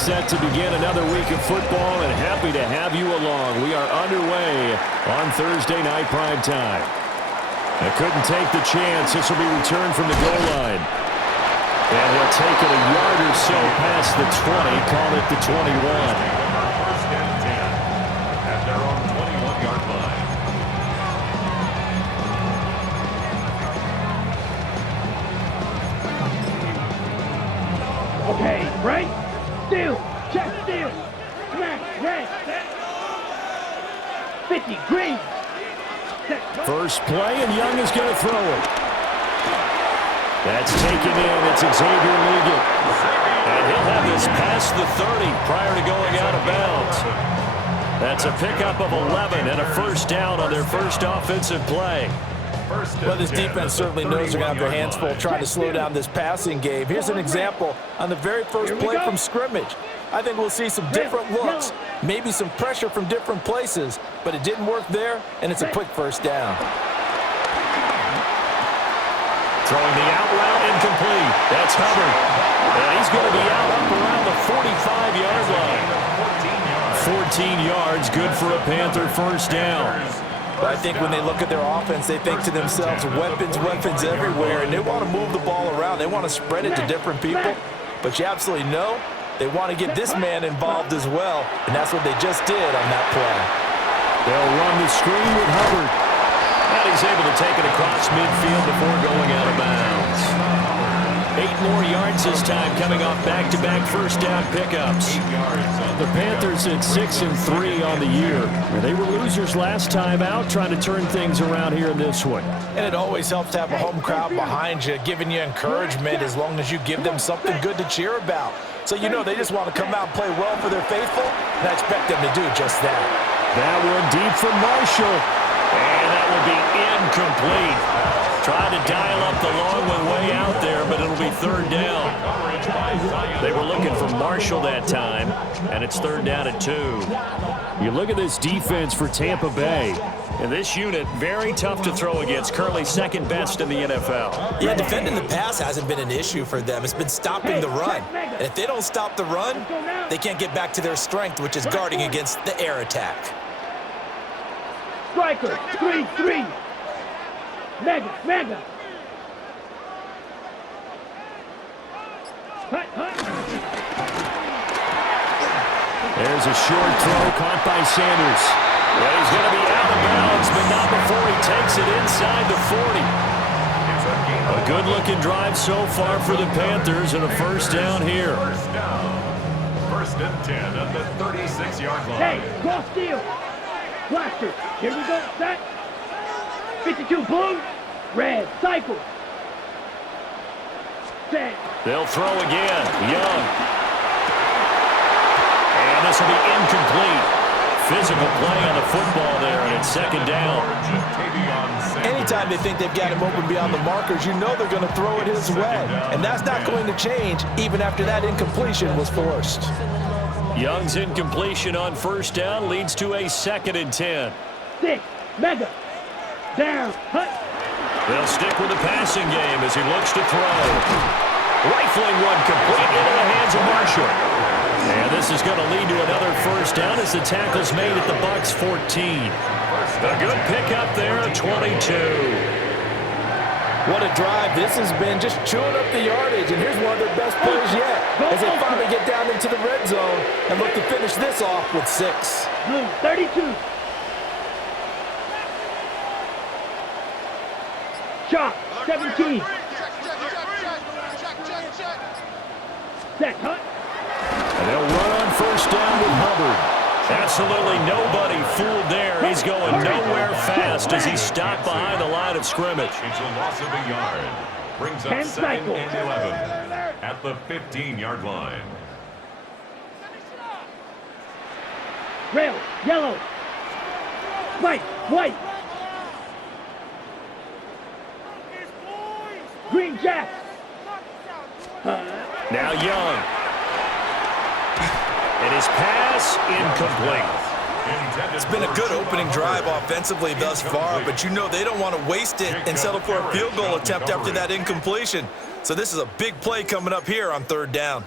set to begin another week of football, and happy to have you along. We are underway on Thursday night prime time. I couldn't take the chance. This will be returned from the goal line. And he'll take it a yard or so past the 20, call it the 21. First and 10 at their own 21-yard line. Okay, right, steal, check, steal, smack, red, set, 50, green, set. First play, and Young is going to throw it. That's taken in. It's Xavier Ligon. And he'll have this past the 30 prior to going out of bounds. That's a pickup of 11 and a first down on their first offensive play. Well, this defense certainly knows they're going to have their hands full trying to slow down this passing game. Here's an example on the very first play from scrimmage. I think we'll see some different looks, maybe some pressure from different places, but it didn't work there, and it's a quick first down. Throwing the out route incomplete. That's Hubbard. And he's going to be out up around the 45-yard line. 14 yards, good for a Panther first down. But I think when they look at their offense, they think to themselves, weapons, weapons everywhere, and they want to move the ball around. They want to spread it to different people. But you absolutely know they want to get this man involved as well, and that's what they just did on that play. They'll run the screen with Hubbard. And he's able to take it across midfield before going out of bounds. 8 more yards this time, coming off back-to-back first down pickups. The Panthers at 6-3 on the year. They were losers last time out, trying to turn things around here in this one. And it always helps to have a home crowd behind you, giving you encouragement as long as you give them something good to cheer about. So you know they just want to come out and play well for their faithful, and I expect them to do just that. That one deep from Marshall. And that will be incomplete. Tried to dial up the long one way out there, but it'll be third down. They were looking for Marshall that time, and it's third down and 2. You look at this defense for Tampa Bay. And this unit, very tough to throw against, currently second best in the NFL. Yeah, defending the pass hasn't been an issue for them. It's been stopping the run. And if they don't stop the run, they can't get back to their strength, which is guarding against the air attack. Striker, 3-3. Mega. Hut. There's a short throw caught by Sanders. Well, he's going to be out of bounds, but not before he takes it inside the 40. A good-looking drive so far for the Panthers, and a first down here. First and 10 at the 36-yard line. Hey, cross steal. Blaster, here we go, set. 52 blue, red, cycle. Set. They'll throw again, Young. And this will be incomplete. Physical play on the football there, and it's second down. Anytime they think they've got him open beyond the markers, you know they're going to throw it his way. And that's not going to change even after that incompletion was forced. Young's incompletion on first down leads to a 2nd and 10. 6, mega. Down, hut. They'll stick with the passing game as he looks to throw. Rifling one complete into the hands of Marshall. And this is going to lead to another first down as the tackle's made at the Bucks 14. A good pickup there at 22. What a drive this has been, just chewing up the yardage. And here's one of their best plays yet as they finally get down into the red zone and look to finish this off with 6. Blue, 32. Shot, 17. Set, hut. And they'll run on first down with Hubbard. Absolutely nobody fooled there. He's going nowhere fast as he's stopped behind the line of scrimmage. It's a loss of a yard. Brings up 2nd and 11 at the 15-yard line. Rail, yellow. White. Green jack. Now Young. And his pass incomplete. It's been a good opening drive offensively thus far, but you know they don't want to waste it and settle for a field goal attempt after that incompletion. So this is a big play coming up here on third down.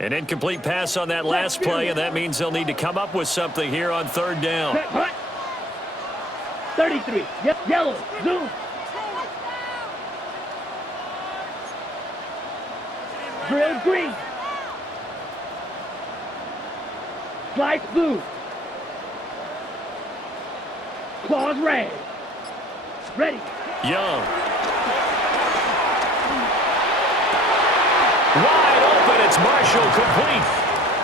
An incomplete pass on that last play, and that means they'll need to come up with something here on third down. Set, hut. 33. Yellow. Zoom. Drill green. Slice blue. Claws red. Ready. Young. Wide open. It's Marshall, complete.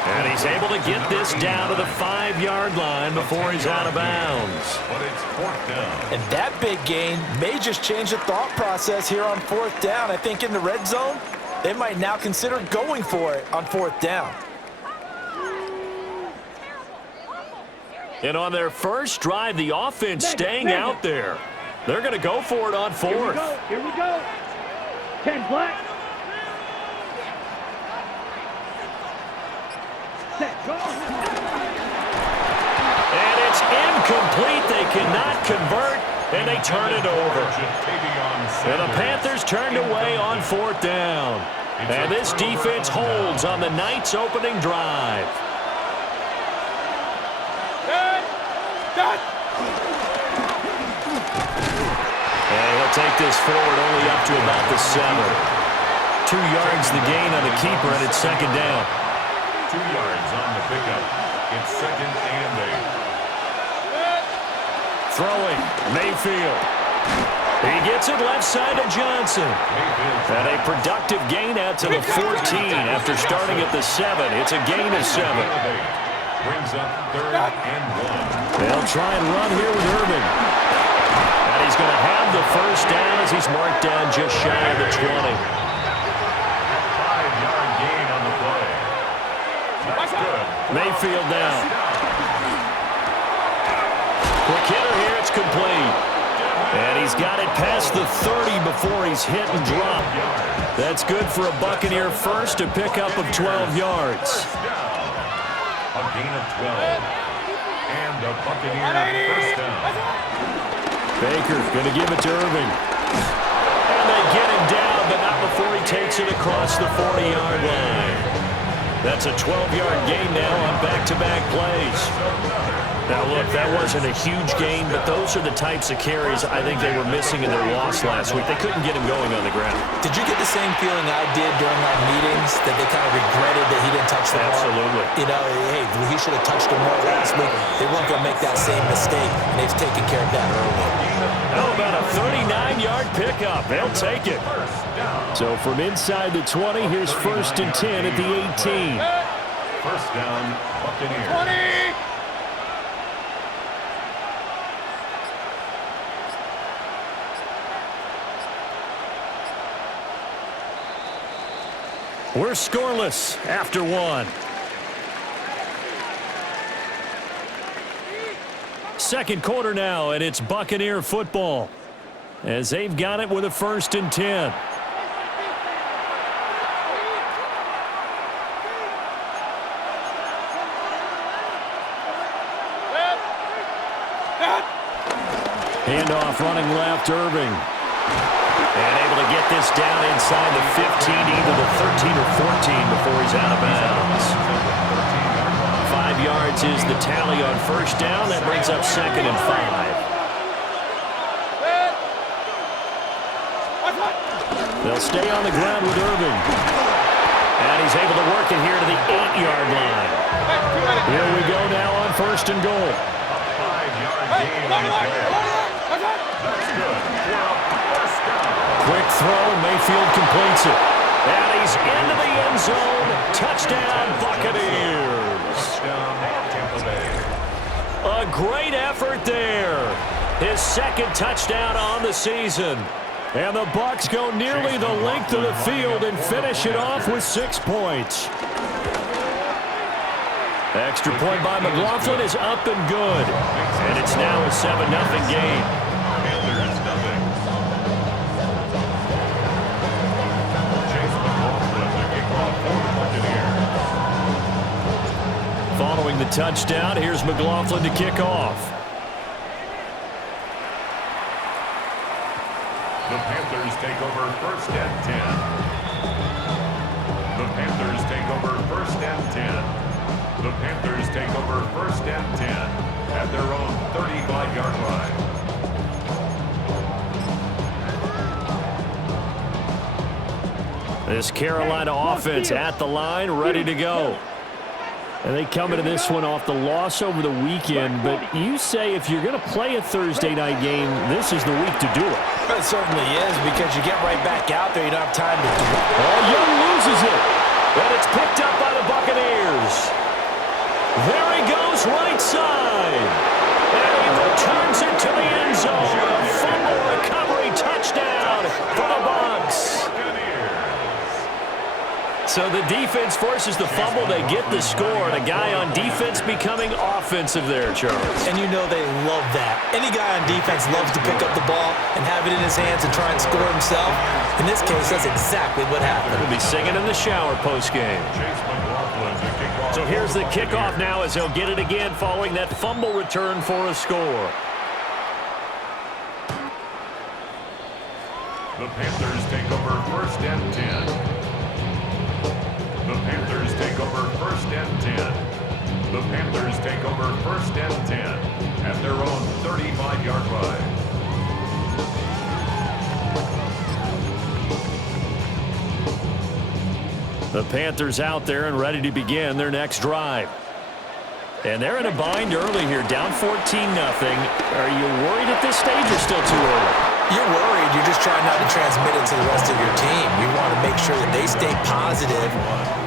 And he's able to get this down to the 5-yard line before he's out of bounds. But it's fourth down. And that big gain may just change the thought process here on fourth down. I think in the red zone, they might now consider going for it on fourth down. And on their first drive, the offense staying out there. They're going to go for it on fourth. Here we go. 10 black. Set, go. And it's incomplete. They cannot convert, and they turn it over. And the Panthers turned away on fourth down. And this defense holds on the Knights' opening drive. And he'll take this forward only up to about the 7. 2 yards the gain on the keeper, and it's second down. 2 yards on the pickup. It's second and 8. Throwing, Mayfield. He gets it left side to Johnson. And a productive gain out to the 14 after starting at the 7. It's a gain of 7. Brings up third and 1. They'll try and run here with Irvin. And he's going to have the first down as he's marked down just shy of the 20. 5-yard gain on the play. That's good. Mayfield down. Quick hitter here, it's complete. And he's got it past the 30 before he's hit and dropped. That's good for a Buccaneer first, a pickup of 12 yards. A gain of 12. And the Buccaneer first down. Baker going to give it to Irving. And they get him down, but not before he takes it across the 40-yard line. That's a 12-yard gain now on back-to-back plays. Now, look, that wasn't a huge gain, but those are the types of carries I think they were missing in their loss last week. They couldn't get him going on the ground. Did you get the same feeling I did during our meetings, that they kind of regretted that he didn't touch the ball? Absolutely. You know, hey, he should have touched him more last week. They weren't going to make that same mistake, and they've taken care of that early. How about a 39-yard pickup? They'll take it. So from inside the 20, here's first and 10 at the 18. First down, Buccaneers. 20! We're scoreless after 1. Second quarter now, and it's Buccaneer football as they've got it with a first and 10. Handoff running left, Irving. And able to get this down inside the 15, either the 13 or 14 before he's out of bounds. 5 yards is the tally on first down. That brings up second and 5. They'll stay on the ground with Irving. And he's able to work it here to the 8-yard line. Here we go now on first and goal. 5-yard gain on the play. That's good. Quick throw, Mayfield completes it. And he's into the end zone. Touchdown, Buccaneers. Touchdown, Tampa Bay. A great effort there. His second touchdown on the season. And the Bucks go nearly the length of the field and finish it off with 6 points. Extra point by McLaughlin is up and good. And it's now a 7-0 game. Panthers nothing. Chase McLaughlin, the kickoff for the Buccaneers. Following the touchdown, here's McLaughlin to kick off. The Panthers take over first and 10. The Panthers take over first The Panthers take over 1st and 10 at their own 35-yard line. This Carolina offense at the line, ready to go. And they come into this one off the loss over the weekend, but you say if you're going to play a Thursday night game, this is the week to do it. It certainly is, because you get right back out there. You don't have time to do it. Oh, Young loses it, and it's picked up by the Buccaneers. There he goes, right side. And he returns it to the end zone. A fumble recovery touchdown for the Bucks. So the defense forces the fumble. They get the score. And a guy on defense becoming offensive there, Charles. And you know they love that. Any guy on defense loves to pick up the ball and have it in his hands and try and score himself. In this case, that's exactly what happened. He'll be singing in the shower post-game. So here's the kickoff now as he'll get it again following that fumble return for a score. The Panthers take over 1st and 10. The Panthers take over 1st and 10. The Panthers take over 1st and 10 at their own 35-yard line. The Panthers out there and ready to begin their next drive. And they're in a bind early here, down 14-0. Are you worried at this stage or still too early? You're worried. You're just trying not to transmit it to the rest of your team. You want to make sure that they stay positive,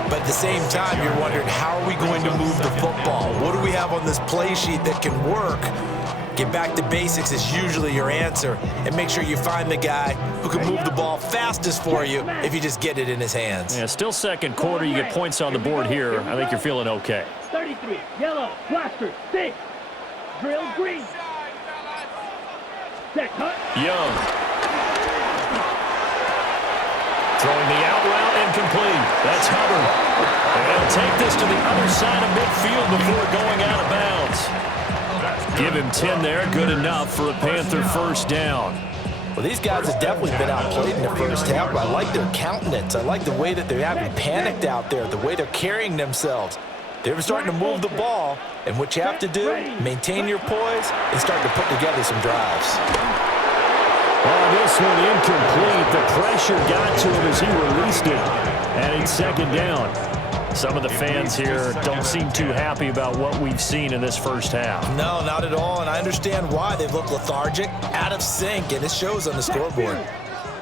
but at the same time, you're wondering, how are we going to move the football? What do we have on this play sheet that can work? Get back to basics is usually your answer, and make sure you find the guy who can move the ball fastest for you if you just get it in his hands. Yeah, still second quarter. You get points on the board here. I think you're feeling okay. 33, yellow, blaster, 6, drill green. Set cut. Young. Throwing the out route incomplete. That's Hubbard. And they'll take this to the other side of midfield before going out of bounds. Give him 10 there. Good enough for a Panther first down. Well, these guys have definitely been outplayed in the first half, but I like their countenance. I like the way that they're having panicked out there, the way they're carrying themselves. They're starting to move the ball, and what you have to do, maintain your poise and start to put together some drives. Oh, this one incomplete. The pressure got to him as he released it, and it's second down. Some of the fans here don't seem too happy about what we've seen in this first half. No, not at all, and I understand why. They've looked lethargic, out of sync, and it shows on the scoreboard.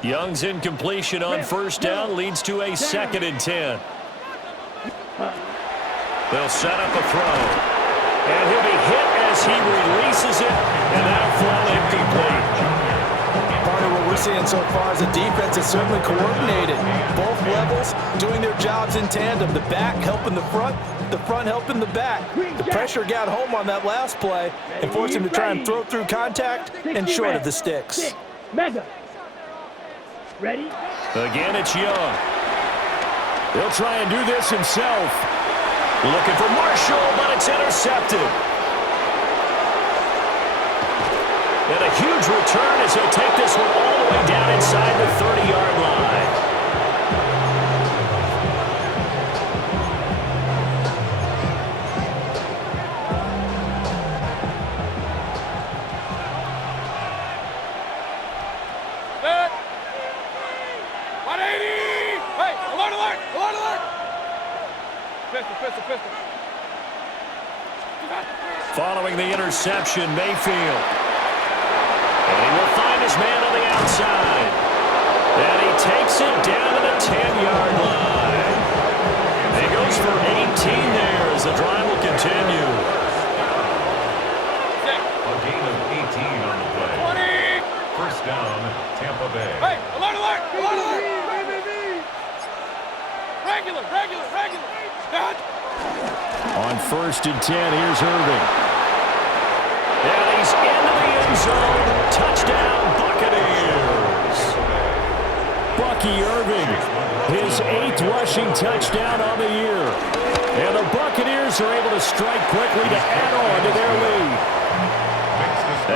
Young's incompletion on first down leads to a 2nd and 10. They'll set up a throw. And he'll be hit as he releases it, and that'll fall incomplete. Part of what we're seeing so far is the defense is certainly coordinated. Both levels doing their jobs in tandem. The back helping the front helping the back. The pressure got home on that last play and forced him to try and throw through contact and short of the sticks. Mega. Ready? Again, it's Young. He'll try and do this himself. Looking for Marshall, but it's intercepted. And a huge return as he'll take this one all the way down inside the 30-yard line. Set. 180. Hey, alert, alert, alert, alert. Pistol, pistol, pistol. Following the interception, Mayfield. And he will find his man on the outside. And he takes it down to the 10-yard line. He goes for 18 there as the drive will continue. A gain of 18 on the play. 20. First down, Tampa Bay. Hey, alert, alert, alert, alert. Regular, regular, regular. Cut. On 1st and 10, here's Irving. And he's into the end zone. Touchdown, Buccaneers. Bucky Irving, his 8th rushing touchdown on the year. And the Buccaneers are able to strike quickly to add on to their lead.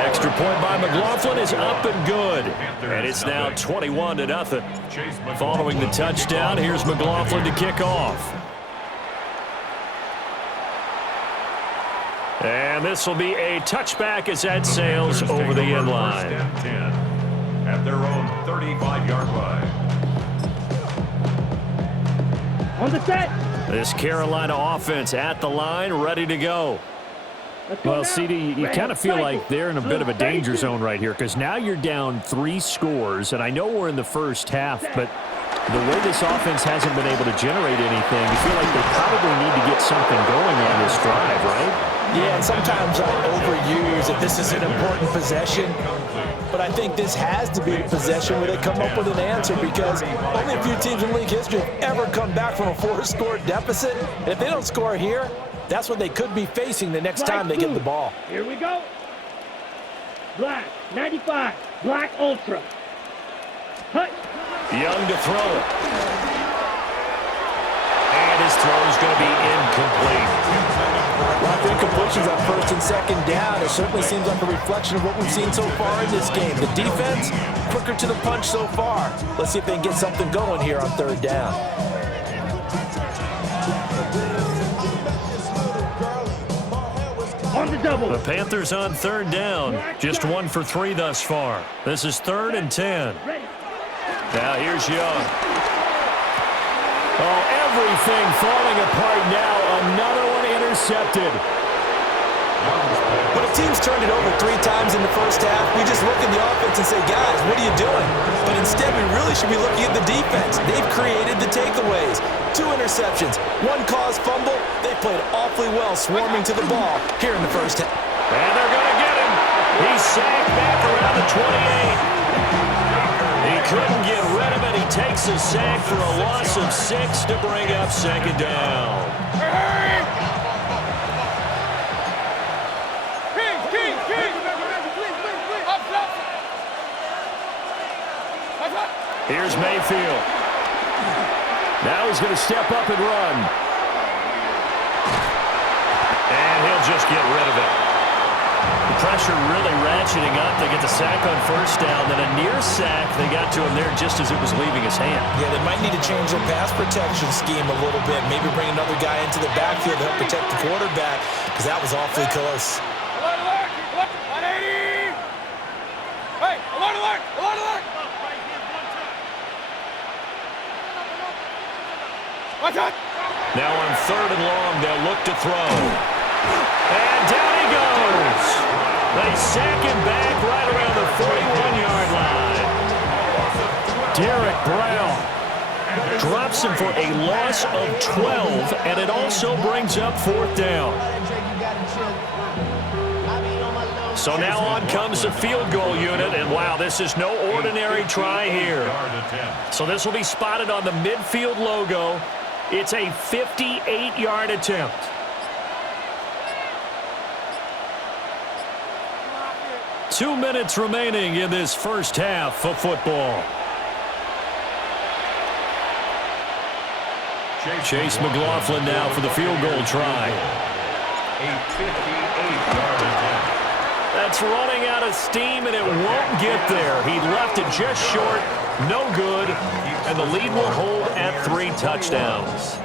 Extra point by McLaughlin is up and good. And it's now 21-0. Following the touchdown, here's McLaughlin to kick off. And this will be a touchback as that sails over the end line. First and 10 at their own 35-yard line. On the set. This Carolina offense at the line, ready to go. Well, CD, you kind of feel like they're in a bit of a danger zone right here because now you're down 3 scores, and I know we're in the first half, but the way this offense hasn't been able to generate anything, you feel like they probably need to get something going on this drive, right? Yeah, and sometimes I overuse that this is an important possession, but I think this has to be a possession where they come up with an answer because only a few teams in league history have ever come back from a 4-score deficit. And if they don't score here, that's what they could be facing the next time they get the ball. Here we go. Black, 95, Black Ultra. Hut. Young to throw it. And his throw is going to be incomplete. Well, incompletions on first and second down. It certainly seems like a reflection of what we've seen so far in this game. The defense, quicker to the punch so far. Let's see if they can get something going here on third down. On the double. The Panthers on third down. Just 1 for 3 thus far. This is 3rd and 10. Now here's Young. Oh, everything falling apart now. Another one intercepted. When a team's turned it over 3 times in the first half, we just look at the offense and say, guys, what are you doing? But instead, we really should be looking at the defense. They've created the takeaways. 2 interceptions, 1 caused fumble. They played awfully well swarming to the ball here in the first half. And they're going to get him. He's sacked back around the 28. He couldn't get rid of it. He takes a sack for a loss of 6 to bring up second down. Here's Mayfield. Now he's going to step up and run. And he'll just get rid of it. The pressure really ratcheting up. They get the sack on first down. Then a near sack. They got to him there just as it was leaving his hand. Yeah, they might need to change their pass protection scheme a little bit. Maybe bring another guy into the backfield to help protect the quarterback because that was awfully close. Alert, alert! 180! Hey, alert, alert! Alert, alert! Watch out! Now on 3rd and long, they'll look to throw. And down he goes. They sack him back right around the 41-yard line. Derek Brown drops him for a loss of 12, and it also brings up 4th down. So now on comes the field goal unit, and wow, this is no ordinary try here. So this will be spotted on the midfield logo. It's a 58-yard attempt. Two minutes remaining in this first half of football. Chase McLaughlin now for the field goal try. A 58-yard attempt. That's running out of steam, and it won't get there. He left it just short, no good, and the lead will hold at 3 touchdowns.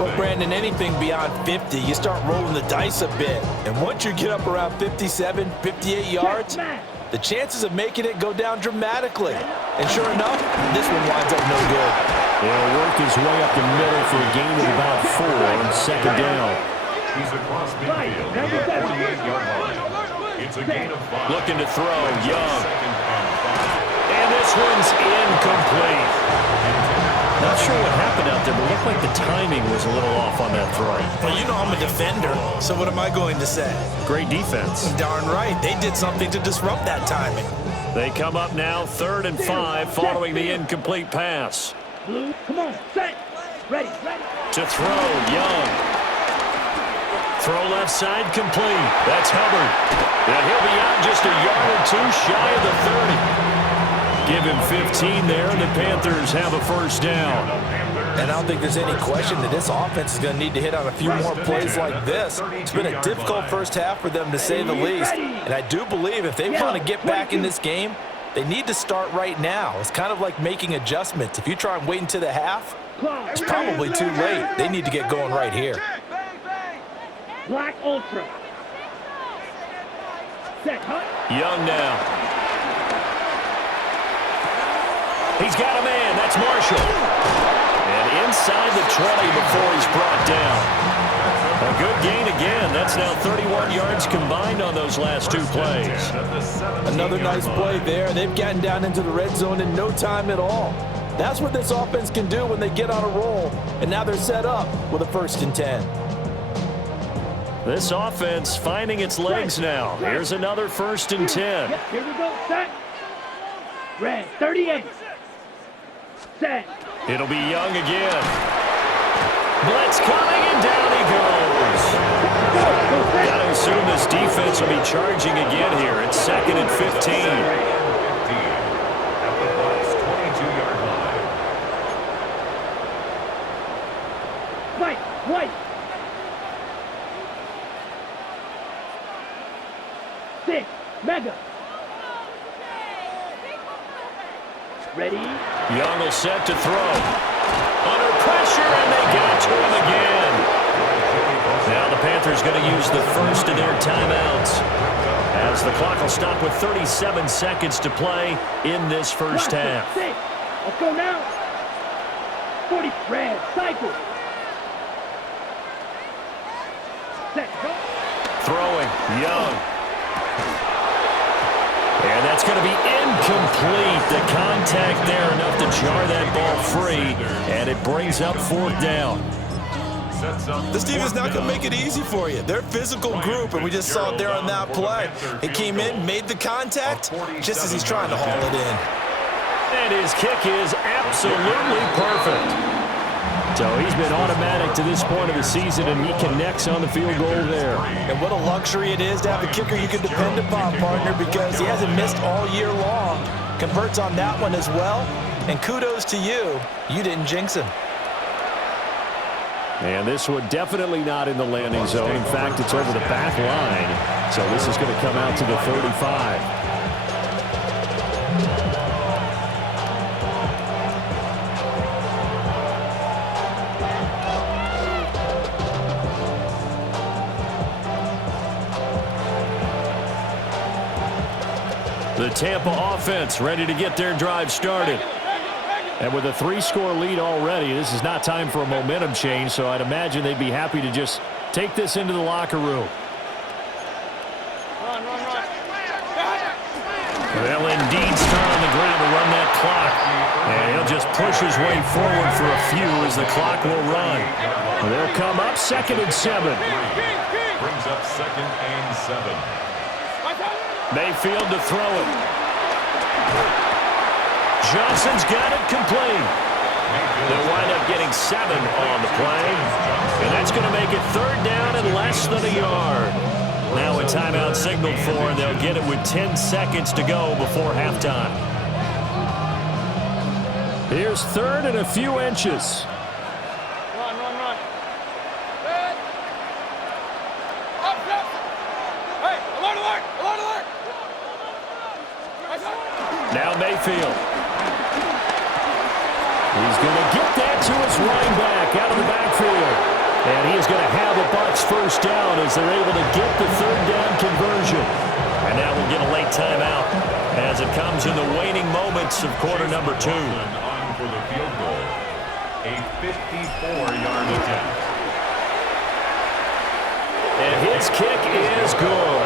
Well, Brandon, anything beyond 50, you start rolling the dice a bit. And once you get up around 57, 58 yards, the chances of making it go down dramatically. And sure enough, this one winds up no good. He'll work his way up the middle for a gain of about 4 on second down. He's across midfield at the 48-yard line. It's a gain of 5. Looking to throw, Young. And this one's incomplete. Not sure what happened out there, but it looked like the timing was a little off on that throw. Well, you know I'm a defender, so what am I going to say? Great defense. Darn right. They did something to disrupt that timing. They come up now 3rd and 5 following the incomplete pass. Blue, come on, set, ready, ready. To throw, Young. Throw left side complete. That's Hubbard. And he'll be out just a yard or 2 shy of the 30. Give him 15 there, and the Panthers have a first down. And I don't think there's any question that this offense is going to need to hit on a few more plays like this. It's been a difficult first half for them, to say the least. And I do believe if they want to get back in this game, they need to start right now. It's kind of like making adjustments. If you try and wait until the half, it's probably too late. They need to get going right here. Black Ultra, Set, huh? Young now. He's got a man. That's Marshall. And inside the 20 before he's brought down. A good gain again. That's now 31 yards combined on those last two plays. Another nice play there. They've gotten down into the red zone in no time at all. That's what this offense can do when they get on a roll. And now they're set up with a 1st and 10. This offense finding its legs now. Here's another 1st and 10. Yep, here we go. Set. Red, 38. Set. It'll be Young again. Blitz coming, and down he goes. Got to assume this defense will be charging again here. It's 2nd and 15. At the Bucks' 22-yard line. White. 6. Mega. Ready? Young will set to throw. Under pressure, and they got to him again. Now the Panthers going to use the first of their timeouts, as the clock will stop with 37 seconds to play in this first half. 6. Let's go now. 40. Red. Cycle. Set. Go. Throwing. Young. And that's going to be incomplete. The contact there enough to jar that ball free, and it brings up 4th down. This team is not going to make it easy for you. They're a physical group, and we just saw it there on that play. He came in, made the contact, just as he's trying to haul it in. And his kick is absolutely perfect. So he's been automatic to this point of the season, and he connects on the field goal there. And what a luxury it is to have a kicker you can depend upon, partner, because he hasn't missed all year long. Converts on that one as well, and kudos to you. You didn't jinx him. And this one definitely not in the landing zone. In fact, it's over the back line. So this is going to come out to the 35. The Tampa offense ready to get their drive started. And with a 3-score lead already, this is not time for a momentum change, so I'd imagine they'd be happy to just take this into the locker room. Run. They'll indeed start on the ground to run that clock. And he'll just push his way forward for a few as the clock will run. They'll come up 2nd and 7. Brings up 2nd and 7. Mayfield to throw it. Johnson's got it complete. They'll wind up getting 7 on the play. And that's going to make it 3rd down and less than a yard. Now a timeout signaled for, and they'll get it with 10 seconds to go before halftime. Here's 3rd and a few inches. Run. Red. Up. Hey, alert. Now Mayfield. He's going to get that to his running back out of the backfield. And he is going to have a Bucks 1st down as they're able to get the 3rd down conversion. And now we'll get a late timeout as it comes in the waning moments of quarter number 2. On for the field goal. A 54-yard attempt. And his kick is good.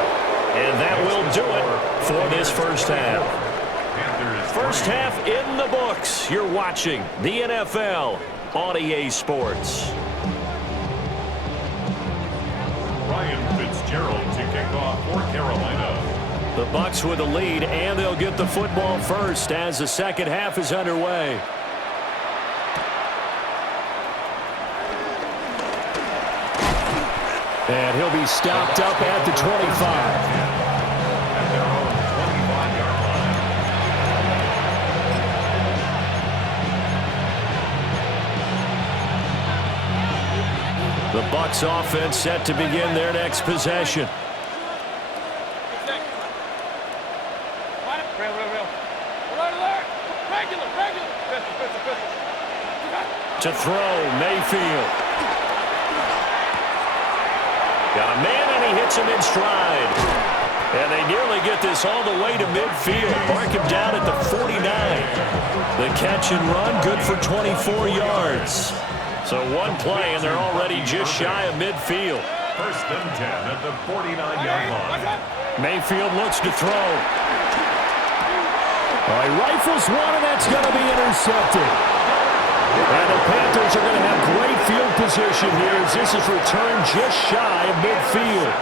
And that will do it for this first half. First half in the books. You're watching the NFL on EA Sports. Ryan Fitzgerald to kick off for Carolina. The Bucks with a lead, and they'll get the football first as the second half is underway. And he'll be stopped up at the 25. At their own 25-yard line. The Bucks offense set to begin their next possession. Real. Alert. Regular. Pistol. To throw, Mayfield. Got a man, and he hits him in stride. And they nearly get this all the way to midfield. Mark him down at the 49. The catch and run, good for 24 yards. So one play, and they're already just shy of midfield. First and 10 at the 49-yard line. Mayfield looks to throw. He rifles one, and that's going to be intercepted. And the Panthers are going to have great field position here as this is returned just shy of midfield.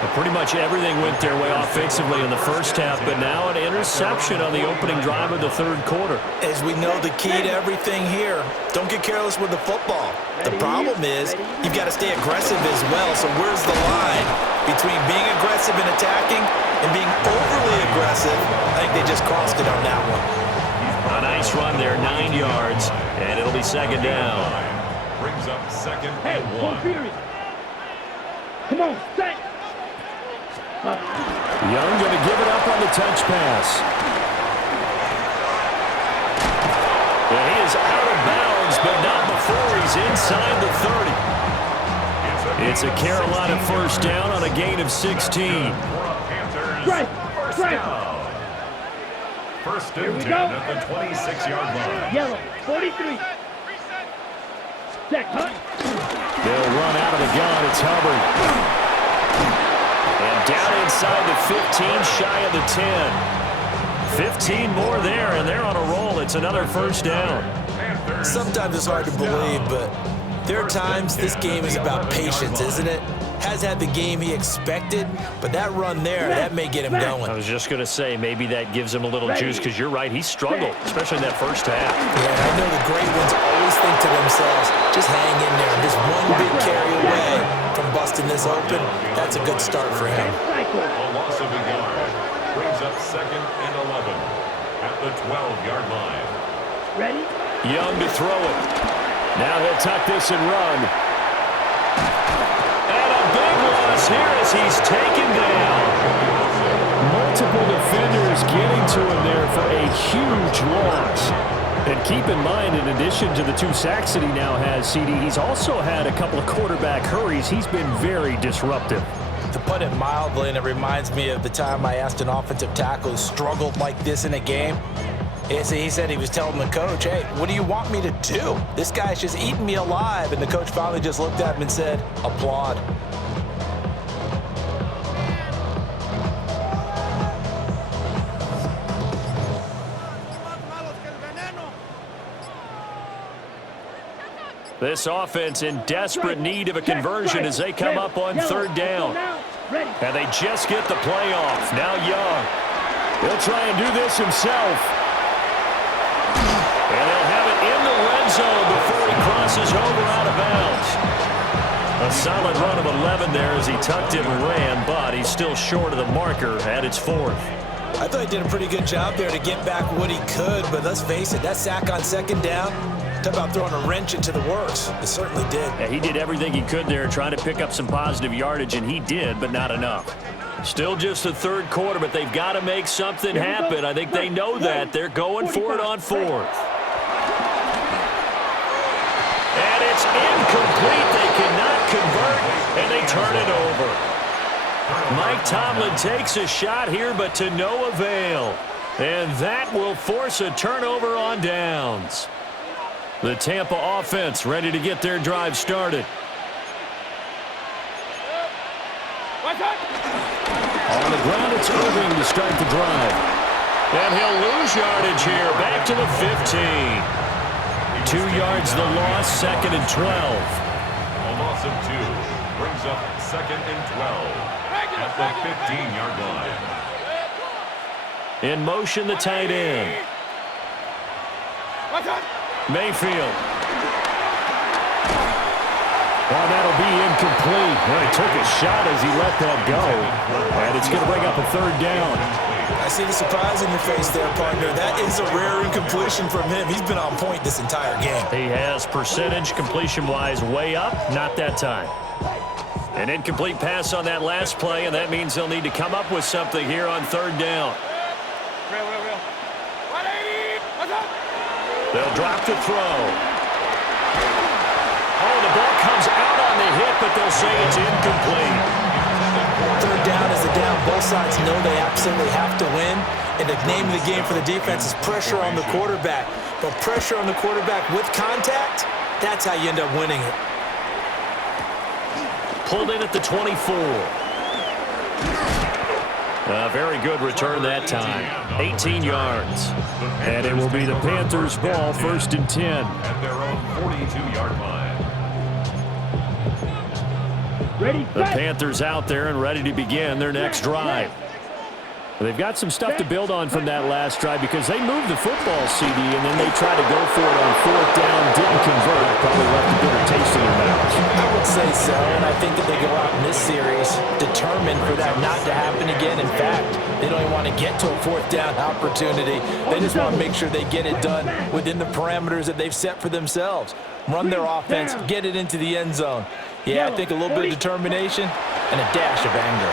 Well, pretty much everything went their way offensively in the first half, but now an interception on the opening drive of the third quarter. As we know, the key to everything here, don't get careless with the football. The problem is you've got to stay aggressive as well, so where's the line between being aggressive and attacking and being overly aggressive? I think they just crossed it on that one. A nice run there, 9 yards, and it'll be second down. Brings up second Hey, and go 1. period. Come on, set. Young going to give it up on the touch pass. And he is out of bounds, but not before he's inside the 30. It's a Carolina first down on a gain of 16. Panthers Strike, first strike. down. First Here and we 10 go. at the 26-yard line. Yellow, 43. Set, cut. They'll run out of the gun. It's Hubbard. And down inside the 15, shy of the 10. 15 more there, and they're on a roll. It's another first down. Sometimes it's hard to believe, but there are times this game is about patience, isn't it? Has had the game he expected, but that run there, that may get him I going. was just going to say, maybe that gives him a little juice, because you're right, he struggled, especially in that first half. Yeah, I know the great ones always think to themselves, just hang in there. Just one big carry away from busting this open. That's a good start for him. Cycle. A loss of a yard. Brings up second and 11 at the 12-yard line. Ready? Young to throw it. Now he'll tuck this and run. And a big loss here as he's taken down. Multiple defenders getting to him there for a huge loss. And keep in mind, in addition to the 2 sacks that he now has, CD, he's also had a couple of quarterback hurries. He's been very disruptive. To put it mildly, and it reminds me of the time I asked an offensive tackle who struggled like this in a game. He said he was telling the coach, hey, what do you want me to do? This guy's just eating me alive. And the coach finally just looked at him and said, applaud. This offense in desperate need of a conversion as they come up on third down. Ready. And they just get the play off. Now Young. He'll try and do this himself. And they'll have it in the red zone before he crosses over out of bounds. A solid run of 11 there as he tucked it and ran, but he's still short of the marker at its 4th. I thought he did a pretty good job there to get back what he could, but let's face it, that sack on second down, talk about throwing a wrench into the works. It certainly did. Yeah, he did everything he could there trying to pick up some positive yardage, and he did, but not enough. Still just the third quarter, but they've got to make something happen. I think they know that. They're going for it on 4th. And it's incomplete. They cannot convert, and they turn it over. Mike Tomlin takes a shot here, but to no avail. And that will force a turnover on downs. The Tampa offense ready to get their drive started. On the ground, it's Irving to start the drive. And he'll lose yardage here. Back to the 15. 2 yards the loss, second and 12. A loss of 2 brings up second and 12 at the 15-yard line. In motion, the tight end. Mayfield. Well, that'll be incomplete. Well, he took a shot as he let that go. And it's going to bring up a third down. I see the surprise in your face there, partner. That is a rare incompletion from him. He's been on point this entire game. He has percentage completion-wise way up, not that time. An incomplete pass on that last play, and that means they'll need to come up with something here on third down. They'll drop to throw. Oh, the ball comes out on the hit, but they'll say it's incomplete. Third down is a down both sides know they absolutely have to win, and the name of the game for the defense is pressure on the quarterback. But pressure on the quarterback with contact, that's how you end up winning it. Pulled in at the 24. A very good return that time. 18 yards. And it will be the Panthers' ball, 1st and 10. At their own 42-yard line. Ready, The Panthers out there and ready to begin their next drive. They've got some stuff to build on from that last drive because they moved the football, CD, and then they tried to go for it on 4th down, didn't convert. Probably left a bitter taste in their mouths. I would say so, and I think that they go out in this series determined for that not to happen again. In fact, they don't even want to get to a 4th down opportunity. They just want to make sure they get it done within the parameters that they've set for themselves. Run their offense, get it into the end zone. Yeah, I think a little bit of determination and a dash of anger.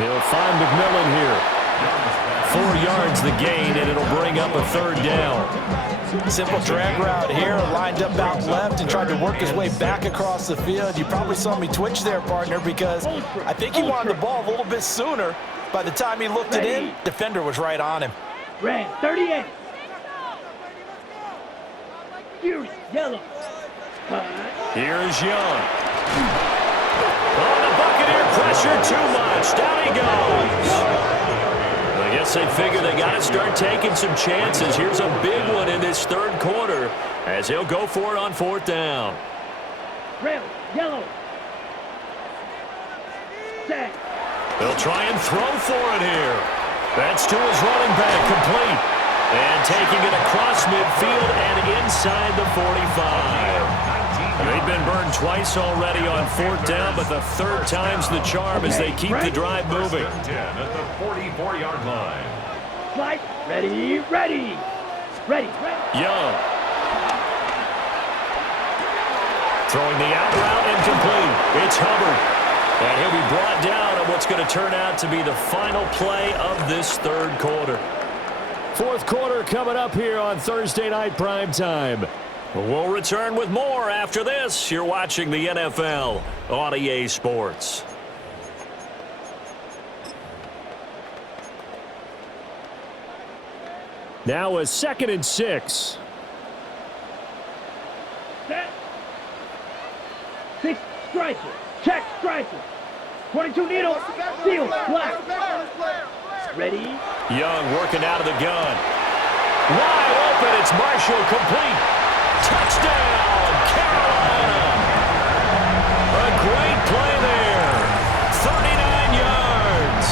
He'll find McMillan here. 4 yards the gain, and it'll bring up a 3rd down. Simple drag route here, lined up out left and tried to work his way back across the field. You probably saw me twitch there, partner, because I think he wanted the ball a little bit sooner. By the time he looked it in, defender was right on him. Red, 38. Fury, yellow. Here's Young. Oh, the Buccaneer pressure too much. Down he goes. I guess they figure they got to start taking some chances. Here's a big one in this 3rd quarter as he'll go for it on 4th down. Red, yellow. Set. They'll try and throw for it here. That's to his running back, complete. And taking it across midfield and inside the 45. They've been burned twice already on 4th down, but the 3rd time's the charm as they keep the drive moving. 10 at the 44-yard line. Slide. Ready, ready. Ready, ready. Young. Throwing the out route incomplete. It's Hubbard. And he'll be brought down on what's going to turn out to be the final play of this 3rd quarter. 4th quarter coming up here on Thursday Night Primetime. We'll return with more after this. You're watching the NFL on EA Sports. Now a 2nd and 6. Set. 6, striker. Check, striker. 22 needle. Seal, black. Ready. Young working out of the gun. Wide open. It's Marshall, complete. Touchdown, Carolina. A great play there. 39 yards.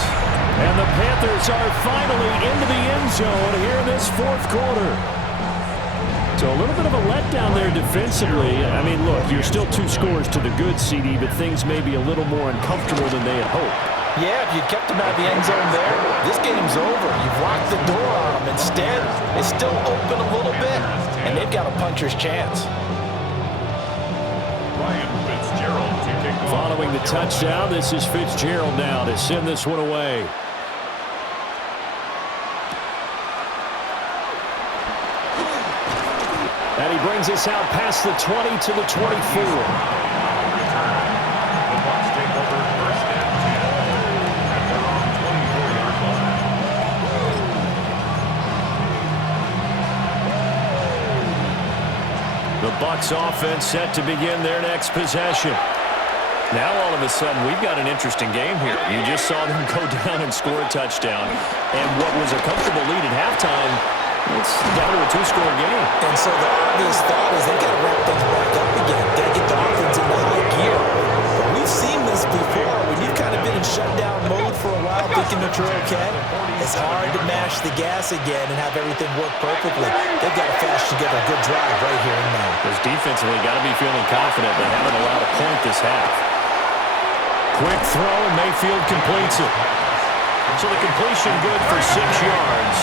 And the Panthers are finally into the end zone here in this 4th quarter. So a little bit of a letdown there defensively. I mean, look, you're still 2 scores to the good, CD, but things may be a little more uncomfortable than they had hoped. Yeah, if you kept him out of the end zone there, this game's over. You've locked the door on him. Instead, it's still open a little bit, and they've got a puncher's chance. Following the touchdown, this is Fitzgerald now to send this one away. And he brings us out past the 20 to the 24. The Bucks offense set to begin their next possession. Now all of a sudden we've got an interesting game here. You just saw them go down and score a touchdown. And what was a comfortable lead at halftime, it's down to a 2-score game. And so the obvious thought is they got to ramp things back up again. Got to get the offense into high gear. But we've seen this before when you've kind of been in shutdown mode for a while thinking that you're okay. It's hard to mash the gas again and have everything work perfectly. They've got to flash together a good drive right here and now. Because defensively got to be feeling confident they haven't allowed a point this half. Quick throw, and Mayfield completes it. So the completion good for 6 yards.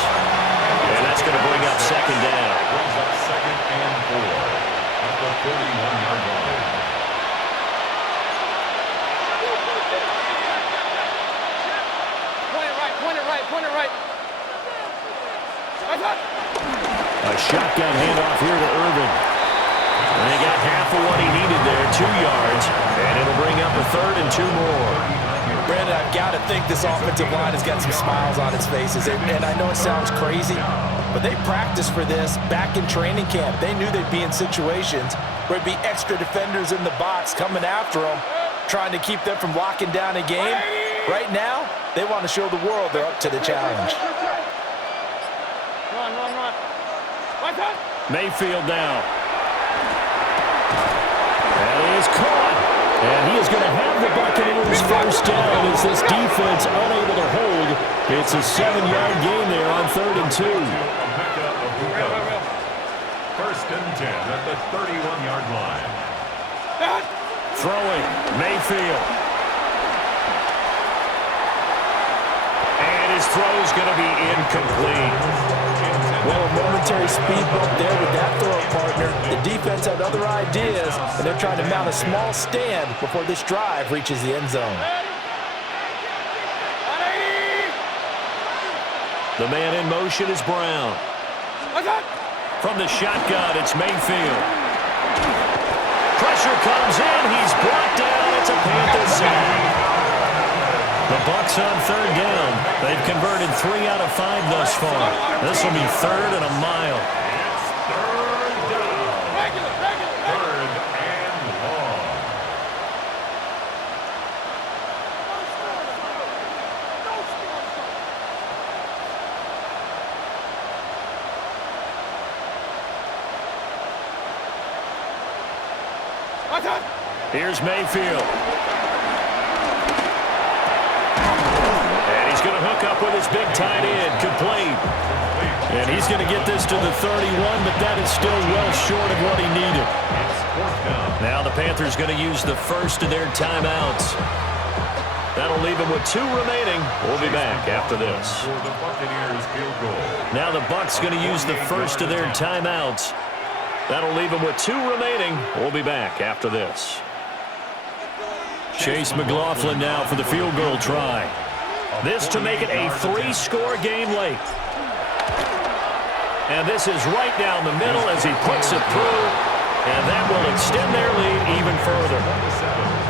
And that's going to bring up 2nd down. Brings up 2nd and 4 at the 31-yard line. Point it right. A shotgun handoff here to Irvin. And they got half of what he needed there, 2 yards. And it'll That'll bring up a 3rd and 2 more. Brandon, I've got to think this offensive line has got some smiles on its faces. And I know it sounds crazy, but they practiced for this back in training camp. They knew they'd be in situations where there'd be extra defenders in the box coming after them, trying to keep them from locking down a game. Right now, they want to show the world they're up to the challenge. Run. Right on. Mayfield now. That is caught. And he is going to have the Buccaneers first down as this defense unable to hold. It's a 7-yard gain there on 3rd and 2. First and 10 at the 31-yard line. Throwing, Mayfield. And his throw is going to be incomplete. Well, a momentary speed bump there with that throw, partner. The defense had other ideas, and they're trying to mount a small stand before this drive reaches the end zone. The man in motion is Brown. From the shotgun, it's Mayfield. Pressure comes in. He's brought down. It's a Panther sack. The Bucks on 3rd down. They've converted 3 out of 5 thus far. This will be 3rd and a mile. It's 3rd down. 3rd and long. Here's Mayfield. He's going to hook up with his big tight end, complete. And he's going to get this to the 31, but that is still well short of what he needed. Now the Panthers going to use the first of their timeouts. That'll leave them with 2 remaining. We'll be back after this. Now the Bucks going to use the first of their timeouts. That'll leave them with 2 remaining. We'll be back after this. Chase McLaughlin now for the field goal try. This to make it a 3-score game late. And this is right down the middle as he puts it through. And that will extend their lead even further.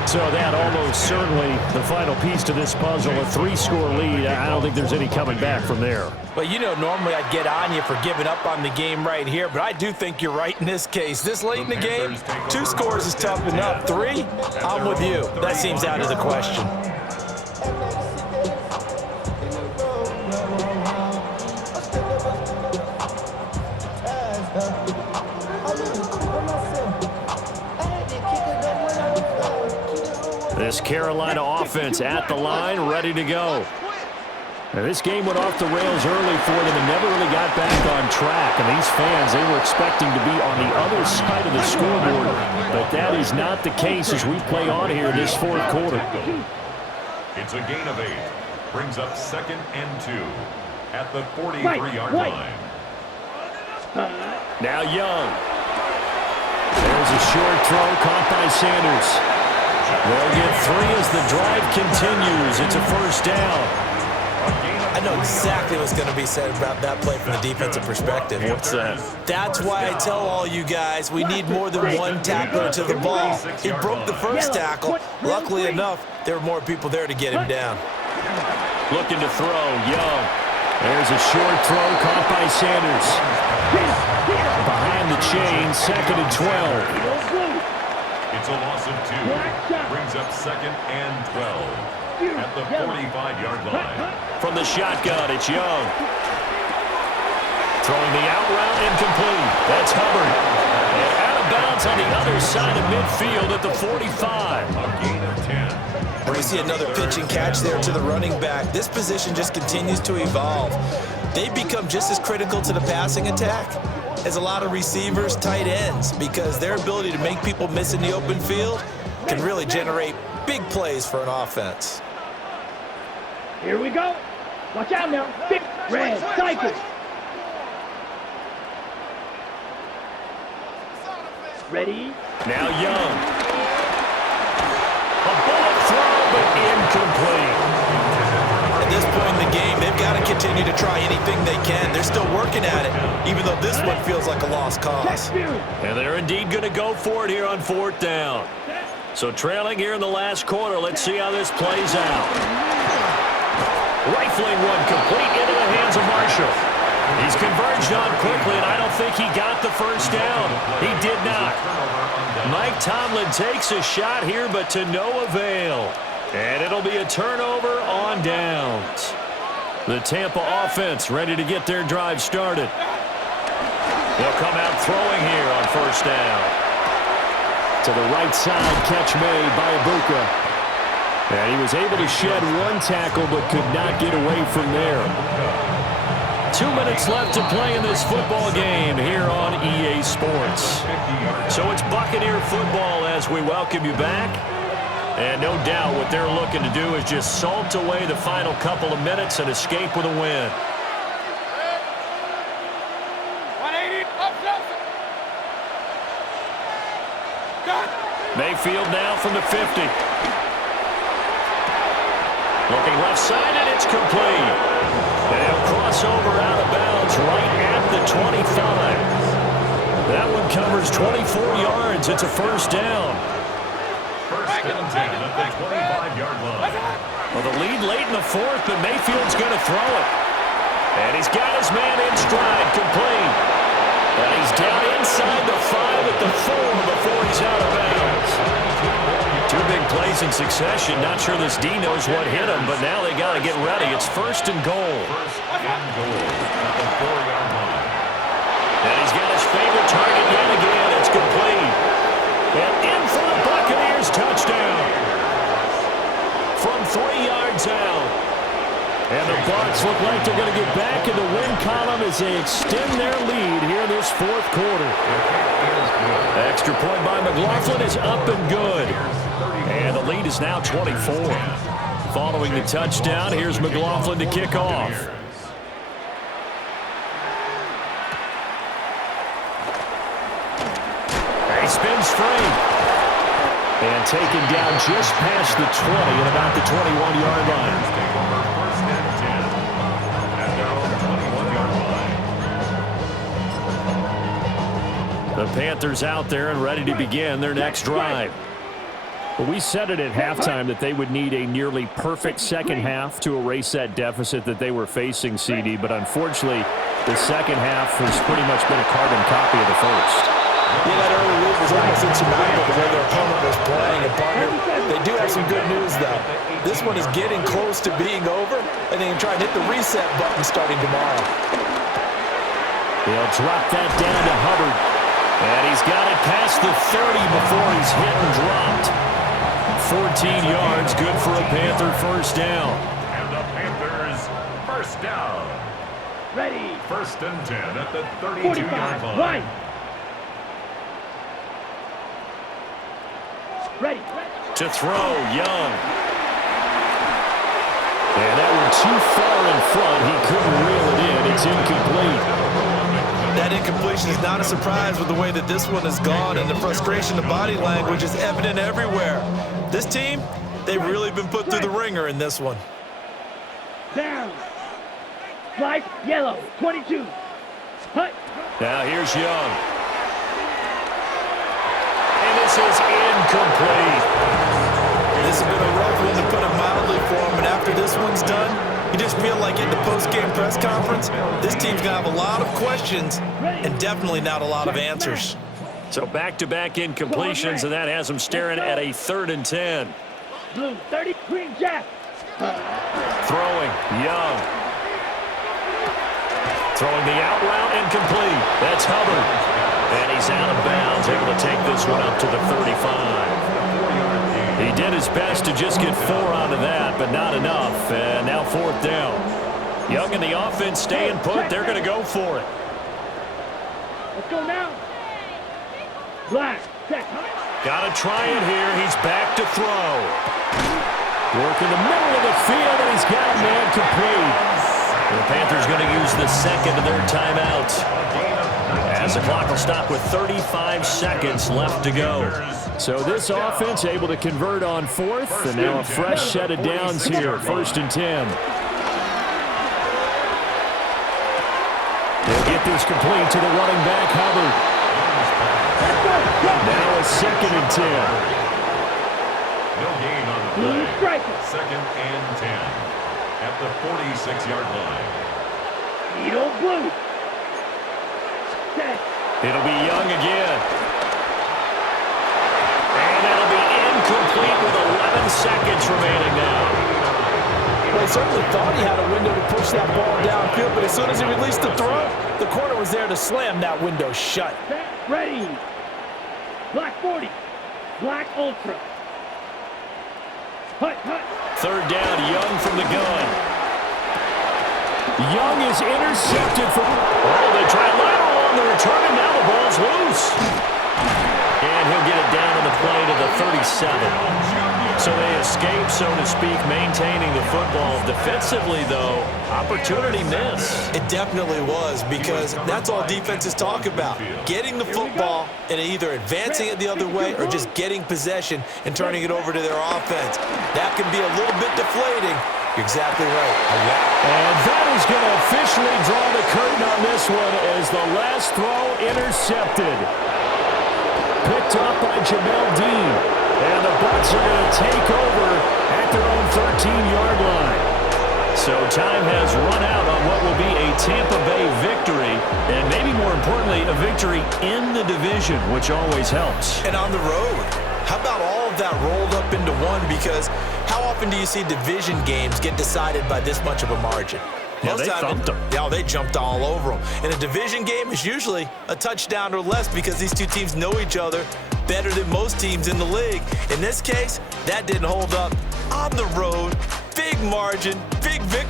So that almost certainly the final piece to this puzzle, a 3-score lead. I don't think there's any coming back from there. Well, you know, normally I'd get on you for giving up on the game right here, but I do think you're right in this case. This late in the game, 2 scores is tough enough. 3, I'm with you. That seems out of the question. This Carolina offense at the line, ready to go. Now, this game went off the rails early for them and never really got back on track. And these fans, they were expecting to be on the other side of the scoreboard. But that is not the case as we play on here this 4th quarter. It's a gain of 8. Brings up 2nd and 2 at the 43-yard line. Now Young. There's a short throw caught by Sanders. They'll get 3 as the drive continues. It's a first down. I know exactly what's going to be said about that play from the defensive perspective. What's that? That's why I tell all you guys we need more than one tackler to the ball. He broke the first tackle. Luckily enough, there were more people there to get him down. Looking to throw, Young. There's a short throw caught by Sanders. Behind the chain, 2nd and 12. It's a loss of 2. Brings up 2nd and 12 at the 45-yard line. From the shotgun, it's Young. Throwing the out route incomplete. That's Hubbard. And out of bounds on the other side of midfield at the 45. A gain of 10. We see another pitch and catch there to the running back. This position just continues to evolve. They've become just as critical to the passing attack as a lot of receivers, tight ends, because their ability to make people miss in the open field can really generate big plays for an offense. Here we go. Watch out now. Big red cycle. Ready? Now Young. A bullet throw, but incomplete. At this point in the game, they've got to continue to try anything they can. They're still working at it, even though this one feels like a lost cause. And they're indeed going to go for it here on 4th down. So trailing here in the last quarter. Let's see how this plays out. Rifling one complete into the hands of Marshall. He's converged on quickly, and I don't think he got the first down. He did not. Mike Tomlin takes a shot here, but to no avail. And it'll be a turnover on downs. The Tampa offense ready to get their drive started. They'll come out throwing here on first down. To the right side, catch made by Buccs. And he was able to shed one tackle, but could not get away from there. 2 minutes left to play in this football game here on EA Sports. So it's Buccaneer football as we welcome you back. And no doubt what they're looking to do is just salt away the final couple of minutes and escape with a win. 180, up, Mayfield now from the 50. Looking left side, and it's complete. And he'll cross over out of bounds right at the 25. That one covers 24 yards. It's a first down. First and 10 at the 25-yard line. Well, the lead late in the fourth, but Mayfield's going to throw it. And he's got his man in stride, complete. And he's down inside the 5 at the 4 before he's out of bounds. 2 big plays in succession. Not sure this D knows what hit him, but now they got to get ready. It's first and goal. First and goal at the 4-yard line. And he's got his favorite target yet again. It's complete. And in for the Buccaneers, touchdown. From 3 yards out. And the Bucks look like they're going to get back in the win column as they extend their lead here this fourth quarter. Extra point by McLaughlin is up and good. And the lead is now 24. Following the touchdown, here's McLaughlin to kick off. He spins free. And taken down just past the 20 at about the 21-yard line. First and 10 at their own 21-yard line. The Panthers out there and ready to begin their next drive. Well, we said it at halftime that they would need a nearly perfect second half to erase that deficit that they were facing, CD. But unfortunately, the second half has pretty much been a carbon copy of the first. Yeah, that early lead was almost insurmountable the way their opponent was playing. And partner, they do have some good news, though. This one is getting close to being over, and they can try and hit the reset button starting tomorrow. They'll drop that down to Hubbard. And he's got it past the 30 before he's hit and dropped. 14 yards, good for a Panther first down. And the Panthers first down. Ready. First and 10 at the 32-yard line. Right. Ready. To throw, Young. And that one too far in front. He couldn't reel it in. It's incomplete. That incompletion is not a surprise with the way that this one has gone, and the frustration, the body language is evident everywhere. This team, they've really been put through the ringer in this one. Down. Slice, yellow, 22. Hut. Now here's Young. And this is incomplete. This has been a rough one, to put it mildly, for him, and after this one's done, you just feel like in the post-game press conference, this team's going to have a lot of questions and definitely not a lot of answers. So back-to-back incompletions, and that has them staring at a 3rd and 10. Blue, 30, green, jack. Throwing, Young. Throwing the out route, incomplete. That's Hubbard. And he's out of bounds, able to take this one up to the 35. He did his best to just get 4 out of that, but not enough. And now 4th down. Young and the offense staying put. They're going to go for it. Let's go now. Black, check. Got to try it here. He's back to throw. Work in the middle of the field, and he's got a man complete. The Panthers going to use the second of their timeouts, as the clock will stop with 35 seconds left to go. So this offense able to convert on 4th, and now a fresh set of downs here, 1st and 10. They'll get this complete to the running back, Hubbard. Now a 2nd and 10. striker. Second and 10 at the 46-yard line. Speed on blue. Set. It'll be Young again. And it'll be incomplete with 11 seconds remaining now. Well, he certainly thought he had a window to push that ball downfield, but as soon as he released the throw, the corner was there to slam that window shut. Set. Ready. Black 40. Black Ultra. Hut, hut. Third down, Young from the gun. Young is intercepted from... Oh, they try lateral on the return, and now the ball's loose. And he'll get it down to the play to the 37. So they escape, so to speak, maintaining the football. Defensively, though, opportunity miss. It definitely was, because that's all defenses talk about. Getting the football and either advancing it the other way or just getting possession and turning it over to their offense. That can be a little bit deflating. You're exactly right. And that is going to officially draw the curtain on this one as the last throw intercepted. Picked up by Jamel Dean. And the Bucks are going to take over at their own 13-yard line. So time has run out on what will be a Tampa Bay victory, and maybe more importantly, a victory in the division, which always helps. And on the road. How about all of that rolled up into one? Because how often do you see division games get decided by this much of a margin? Yeah, they thumped them. Yeah, they jumped all over them. And a division game is usually a touchdown or less because these two teams know each other better than most teams in the league. In this case, that didn't hold up. On the road, big margin, big victory.